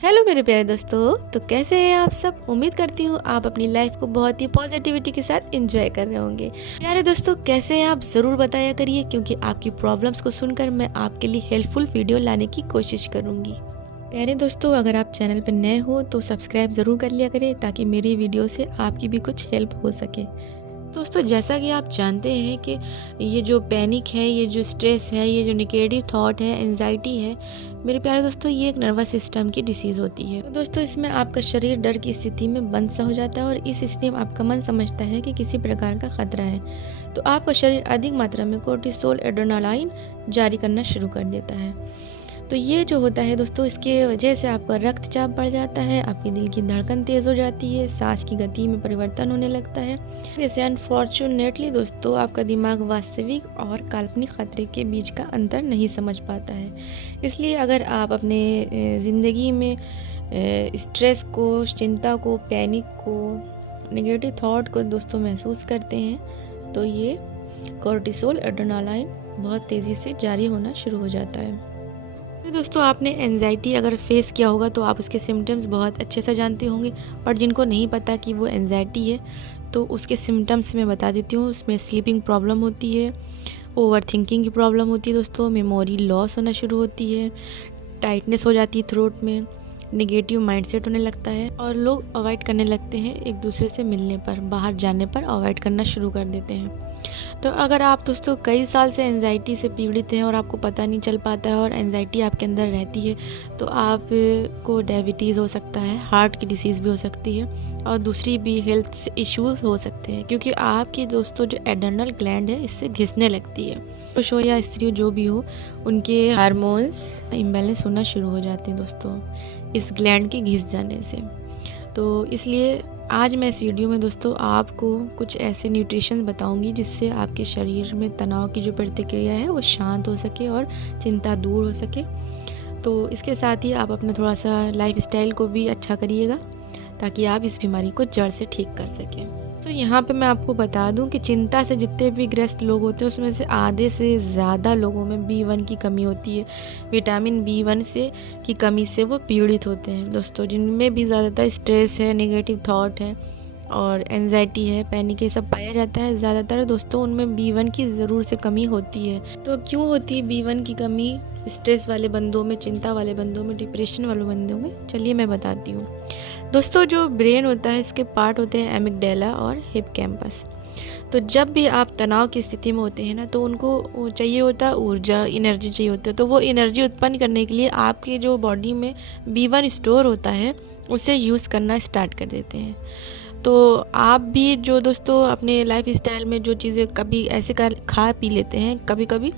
Hello मेरे प्यारे दोस्तों। तो कैसे हैं आप सब। उम्मीद करती हूँ आप अपनी लाइफ को बहुत ही पॉजिटिविटी के साथ एंजॉय कर रहे होंगे। प्यारे दोस्तों, कैसे हैं आप ज़रूर बताया करिए, क्योंकि आपकी प्रॉब्लम्स को सुनकर मैं आपके लिए हेल्पफुल वीडियो लाने की कोशिश करूँगी। प्यारे दोस्तों, अगर आप चैनल पर नए हो तो सब्सक्राइब ज़रूर कर लिया करें, ताकि मेरी वीडियो से आपकी भी कुछ हेल्प हो सके। दोस्तों, जैसा कि आप जानते हैं कि ये जो पैनिक है, ये जो स्ट्रेस है, ये जो नेगेटिव थॉट है, एंजाइटी है, मेरे प्यारे दोस्तों, ये एक नर्वस सिस्टम की डिसीज़ होती है। तो दोस्तों, इसमें आपका शरीर डर की स्थिति में बंद सा हो जाता है और इस स्थिति में आपका मन समझता है कि किसी प्रकार का खतरा है। तो आपका शरीर अधिक मात्रा में कोर्टिसोल, एड्रेनालाइन जारी करना शुरू कर देता है। तो ये जो होता है दोस्तों, इसके वजह से आपका रक्तचाप बढ़ जाता है, आपके दिल की धड़कन तेज़ हो जाती है, सांस की गति में परिवर्तन होने लगता है। जैसे अनफॉर्चुनेटली दोस्तों, आपका दिमाग वास्तविक और काल्पनिक खतरे के बीच का अंतर नहीं समझ पाता है। इसलिए अगर आप अपने ज़िंदगी में स्ट्रेस को, चिंता को, पैनिक को, नेगेटिव थॉट को दोस्तों महसूस करते हैं, तो ये कोर्टिसोल, एड्रेनालाइन बहुत तेज़ी से जारी होना शुरू हो जाता है। दोस्तों, आपने एंजाइटी अगर फेस किया होगा तो आप उसके सिम्टम्स बहुत अच्छे से जानते होंगे, पर जिनको नहीं पता कि वो एंजाइटी है, तो उसके सिम्टम्स मैं बता देती हूँ। उसमें स्लीपिंग प्रॉब्लम होती है, ओवर थिंकिंग की प्रॉब्लम होती है दोस्तों, मेमोरी लॉस होना शुरू होती है, टाइटनेस हो जाती है थ्रोट में, नेगेटिव माइंडसेट होने लगता है और लोग अवॉइड करने लगते हैं, एक दूसरे से मिलने पर, बाहर जाने पर अवॉइड करना शुरू कर देते हैं। तो अगर आप दोस्तों कई साल से एंजाइटी से पीड़ित हैं और आपको पता नहीं चल पाता है और एंजाइटी आपके अंदर रहती है, तो आप को डायबिटीज़ हो सकता है, हार्ट की डिसीज़ भी हो सकती है और दूसरी भी हेल्थ इश्यूज हो सकते हैं, क्योंकि आपकी दोस्तों जो एड्रेनल ग्लैंड है, इससे घिसने लगती है। पुरुष हो या स्त्री जो भी हो, उनके हार्मोन्स इम्बैलेंस होना शुरू हो जाते हैं दोस्तों, इस ग्लैंड के घिस जाने से। तो इसलिए आज मैं इस वीडियो में दोस्तों आपको कुछ ऐसे न्यूट्रिशन बताऊंगी जिससे आपके शरीर में तनाव की जो प्रतिक्रिया है वो शांत हो सके और चिंता दूर हो सके। तो इसके साथ ही आप अपना थोड़ा सा लाइफस्टाइल को भी अच्छा करिएगा, ताकि आप इस बीमारी को जड़ से ठीक कर सकें। तो यहाँ पे मैं आपको बता दूं कि चिंता से जितने भी ग्रस्त लोग होते हैं, उसमें से आधे से ज़्यादा लोगों में B1 की कमी होती है। विटामिन B1 से की कमी से वो पीड़ित होते हैं दोस्तों। जिनमें भी ज़्यादातर स्ट्रेस है, नेगेटिव थॉट है और एंजाइटी है, पैनिक, ये सब पाया जाता है ज़्यादातर दोस्तों, उनमें B1 की ज़रूर से कमी होती है। तो क्यों होती है B1 की कमी स्ट्रेस वाले बंदों में, चिंता वाले बंदों में, डिप्रेशन वाले बंदों में? चलिए मैं बताती हूँ दोस्तों। जो ब्रेन होता है, इसके पार्ट होते हैं एमिगडाला और हिप्पोकैम्पस। तो जब भी आप तनाव की स्थिति में होते हैं ना, तो उनको चाहिए होता है ऊर्जा, एनर्जी चाहिए होती है। तो वो एनर्जी उत्पन्न करने के लिए आपके जो बॉडी में B1 स्टोर होता है, उसे यूज़ करना स्टार्ट कर देते हैं। तो आप भी जो दोस्तों अपने लाइफ स्टाइल में जो चीज़ें कभी ऐसे खा पी लेते हैं कभी कभी,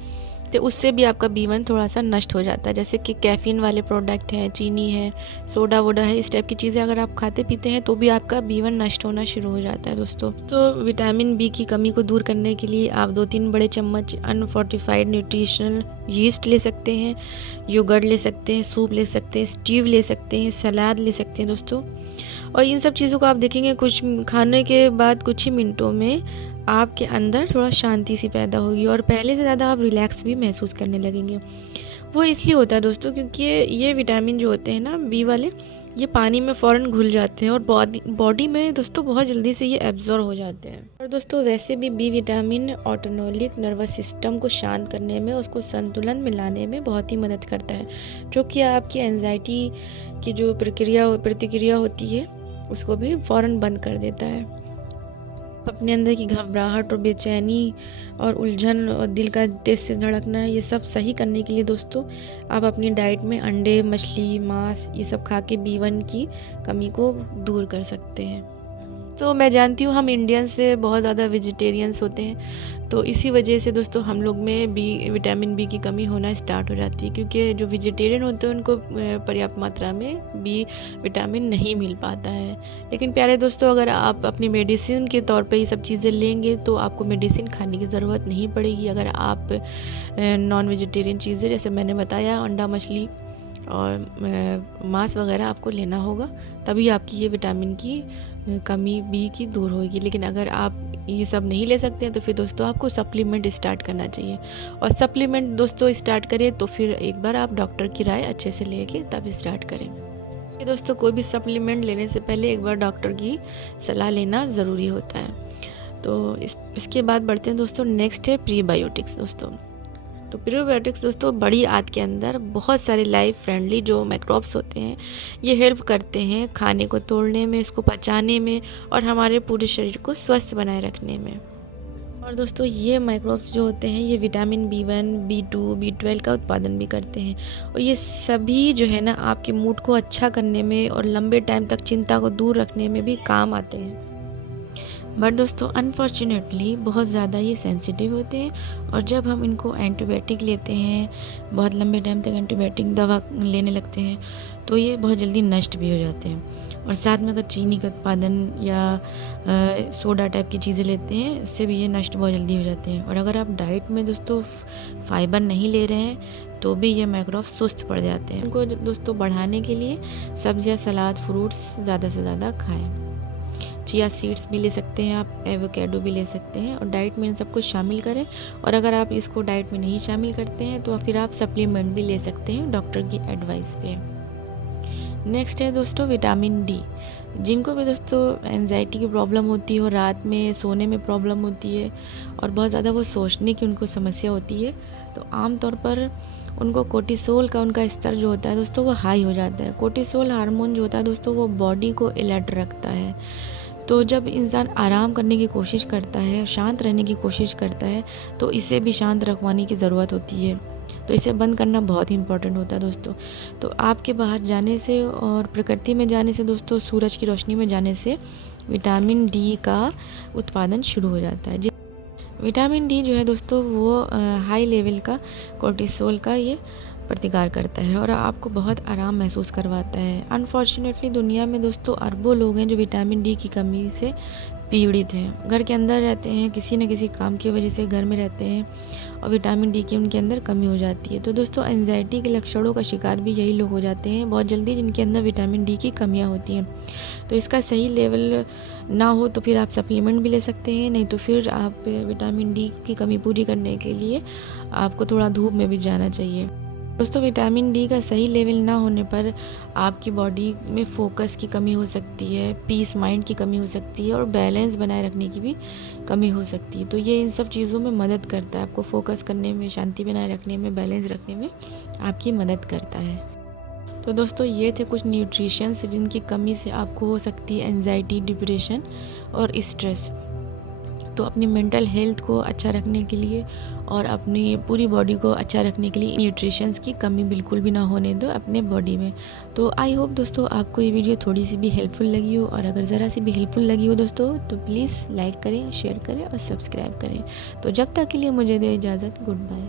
तो उससे भी आपका B1 थोड़ा सा नष्ट हो जाता है। जैसे कि कैफ़ीन वाले प्रोडक्ट हैं, चीनी है, सोडा वोडा है, इस टाइप की चीज़ें अगर आप खाते पीते हैं तो भी आपका B1 नष्ट होना शुरू हो जाता है दोस्तों। तो विटामिन B की कमी को दूर करने के लिए आप 2-3 बड़े चम्मच अनफोर्टिफाइड न्यूट्रिशनल यीस्ट ले सकते हैं, योगर्ट ले सकते हैं, सूप ले सकते हैं, स्टीव ले सकते हैं, सलाद ले सकते हैं दोस्तों। और इन सब चीज़ों को आप देखेंगे कुछ खाने के बाद कुछ ही मिनटों में आपके अंदर थोड़ा शांति सी पैदा होगी और पहले से ज़्यादा आप रिलैक्स भी महसूस करने लगेंगे। वो इसलिए होता है दोस्तों क्योंकि ये विटामिन जो होते हैं ना, B वाले, ये पानी में फ़ौरन घुल जाते हैं और बॉडी में दोस्तों बहुत जल्दी से ये एब्जॉर्ब हो जाते हैं। और दोस्तों वैसे भी B vitamin autonomic nervous system को शांत करने में, उसको संतुलन में लाने में बहुत ही मदद करता है, जो कि आपकी एंजाइटी की जो प्रतिक्रिया होती है उसको भी फ़ौरन बंद कर देता है। अपने अंदर की घबराहट और बेचैनी और उलझन और दिल का तेज से धड़कना, ये सब सही करने के लिए दोस्तों आप अपनी डाइट में अंडे, मछली, मांस, ये सब खा के B1 की कमी को दूर कर सकते हैं। तो मैं जानती हूँ हम इंडियन से बहुत ज़्यादा वेजिटेरियंस होते हैं, तो इसी वजह से दोस्तों हम लोग में विटामिन B की कमी होना स्टार्ट हो जाती है, क्योंकि जो वेजिटेरियन होते हैं उनको पर्याप्त मात्रा में B विटामिन नहीं मिल पाता है। लेकिन प्यारे दोस्तों, अगर आप अपनी मेडिसिन के तौर पे ये सब चीज़ें लेंगे तो आपको मेडिसिन खाने की ज़रूरत नहीं पड़ेगी। अगर आप नॉन वेजिटेरियन चीज़ें जैसे मैंने बताया, अंडा, मछली और मांस वगैरह आपको लेना होगा, तभी आपकी ये विटामिन की कमी B की दूर होगी। लेकिन अगर आप ये सब नहीं ले सकते हैं तो फिर दोस्तों आपको सप्लीमेंट स्टार्ट करना चाहिए। और सप्लीमेंट दोस्तों स्टार्ट करें तो फिर एक बार आप डॉक्टर की राय अच्छे से लेके तब स्टार्ट करें। ये दोस्तों कोई भी सप्लीमेंट लेने से पहले एक बार डॉक्टर की सलाह लेना ज़रूरी होता है। तो इसके बाद बढ़ते हैं दोस्तों, नेक्स्ट है प्रीबायोटिक्स दोस्तों। तो प्रीबायोटिक्स दोस्तों बड़ी आंत के अंदर बहुत सारे लाइफ फ्रेंडली जो माइक्रोब्स होते हैं, ये हेल्प करते हैं खाने को तोड़ने में, इसको पचाने में और हमारे पूरे शरीर को स्वस्थ बनाए रखने में। और दोस्तों ये माइक्रोब्स जो होते हैं ये विटामिन B1, B2, B12 का उत्पादन भी करते हैं और ये सभी जो है ना आपके मूड को अच्छा करने में और लंबे टाइम तक चिंता को दूर रखने में भी काम आते हैं। बट दोस्तों अनफॉर्चुनेटली बहुत ज़्यादा ये सेंसिटिव होते हैं और जब हम इनको एंटीबायोटिक लेते हैं, बहुत लंबे टाइम तक एंटीबायोटिक दवा लेने लगते हैं, तो ये बहुत जल्दी नष्ट भी हो जाते हैं। और साथ में अगर चीनी का उत्पादन या सोडा टाइप की चीज़ें लेते हैं, उससे भी ये नष्ट बहुत जल्दी हो जाते हैं। और अगर आप डाइट में दोस्तों फाइबर नहीं ले रहे हैं तो भी ये माइक्रोब सुस्त पड़ जाते हैं। इनको दोस्तों बढ़ाने के लिए सब्जियाँ, सलाद, फ्रूट्स ज़्यादा से ज़्यादा खाएँ। चिया सीड्स भी ले सकते हैं आप, एवोकेडो भी ले सकते हैं और डाइट में इन सब कुछ शामिल करें। और अगर आप इसको डाइट में नहीं शामिल करते हैं तो फिर आप सप्लीमेंट भी ले सकते हैं डॉक्टर की एडवाइस पे। नेक्स्ट है दोस्तों विटामिन डी। जिनको भी दोस्तों एंजाइटी की प्रॉब्लम होती है और रात में सोने में प्रॉब्लम होती है और बहुत ज़्यादा वो सोचने की उनको समस्या होती है, तो आमतौर पर उनको कोर्टिसोल का उनका स्तर जो होता है दोस्तों वो हाई हो जाता है। कोर्टिसोल हार्मोन जो होता है दोस्तों वो बॉडी को अलर्ट रखता है। तो जब इंसान आराम करने की कोशिश करता है, शांत रहने की कोशिश करता है, तो इसे भी शांत रखवाने की ज़रूरत होती है। तो इसे बंद करना बहुत ही इम्पोर्टेंट होता है दोस्तों। तो आपके बाहर जाने से और प्रकृति में जाने से दोस्तों, सूरज की रोशनी में जाने से विटामिन डी का उत्पादन शुरू हो जाता है। विटामिन डी जो है दोस्तों वो हाई लेवल का कोर्टिसोल का ये प्रतिकार करता है और आपको बहुत आराम महसूस करवाता है। अनफॉर्चुनेटली दुनिया में दोस्तों अरबों लोग हैं जो विटामिन डी की कमी से पीड़ित हैं। घर के अंदर रहते हैं, किसी न किसी काम की वजह से घर में रहते हैं और विटामिन डी की उनके अंदर कमी हो जाती है। तो दोस्तों एंजाइटी के लक्षणों का शिकार भी यही लोग हो जाते हैं बहुत जल्दी, जिनके अंदर विटामिन डी की कमियां होती हैं। तो इसका सही लेवल ना हो तो फिर आप सप्लीमेंट भी ले सकते हैं, नहीं तो फिर आप विटामिन डी की कमी पूरी करने के लिए आपको थोड़ा धूप में भी जाना चाहिए। दोस्तों विटामिन डी का सही लेवल ना होने पर आपकी बॉडी में फोकस की कमी हो सकती है, पीस माइंड की कमी हो सकती है और बैलेंस बनाए रखने की भी कमी हो सकती है। तो ये इन सब चीज़ों में मदद करता है, आपको फोकस करने में, शांति बनाए रखने में, बैलेंस रखने में आपकी मदद करता है। तो दोस्तों ये थे कुछ न्यूट्रिशंस जिनकी कमी से आपको हो सकती है एंजाइटी, डिप्रेशन और स्ट्रेस। तो अपनी मेंटल हेल्थ को अच्छा रखने के लिए और अपनी पूरी बॉडी को अच्छा रखने के लिए न्यूट्रिशंस की कमी बिल्कुल भी ना होने दो अपने बॉडी में। तो आई होप दोस्तों आपको ये वीडियो थोड़ी सी भी हेल्पफुल लगी हो, और अगर ज़रा सी भी हेल्पफुल लगी हो दोस्तों तो प्लीज़ लाइक करें, शेयर करें और सब्सक्राइब करें। तो जब तक के लिए मुझे दे इजाज़त, गुड बाय।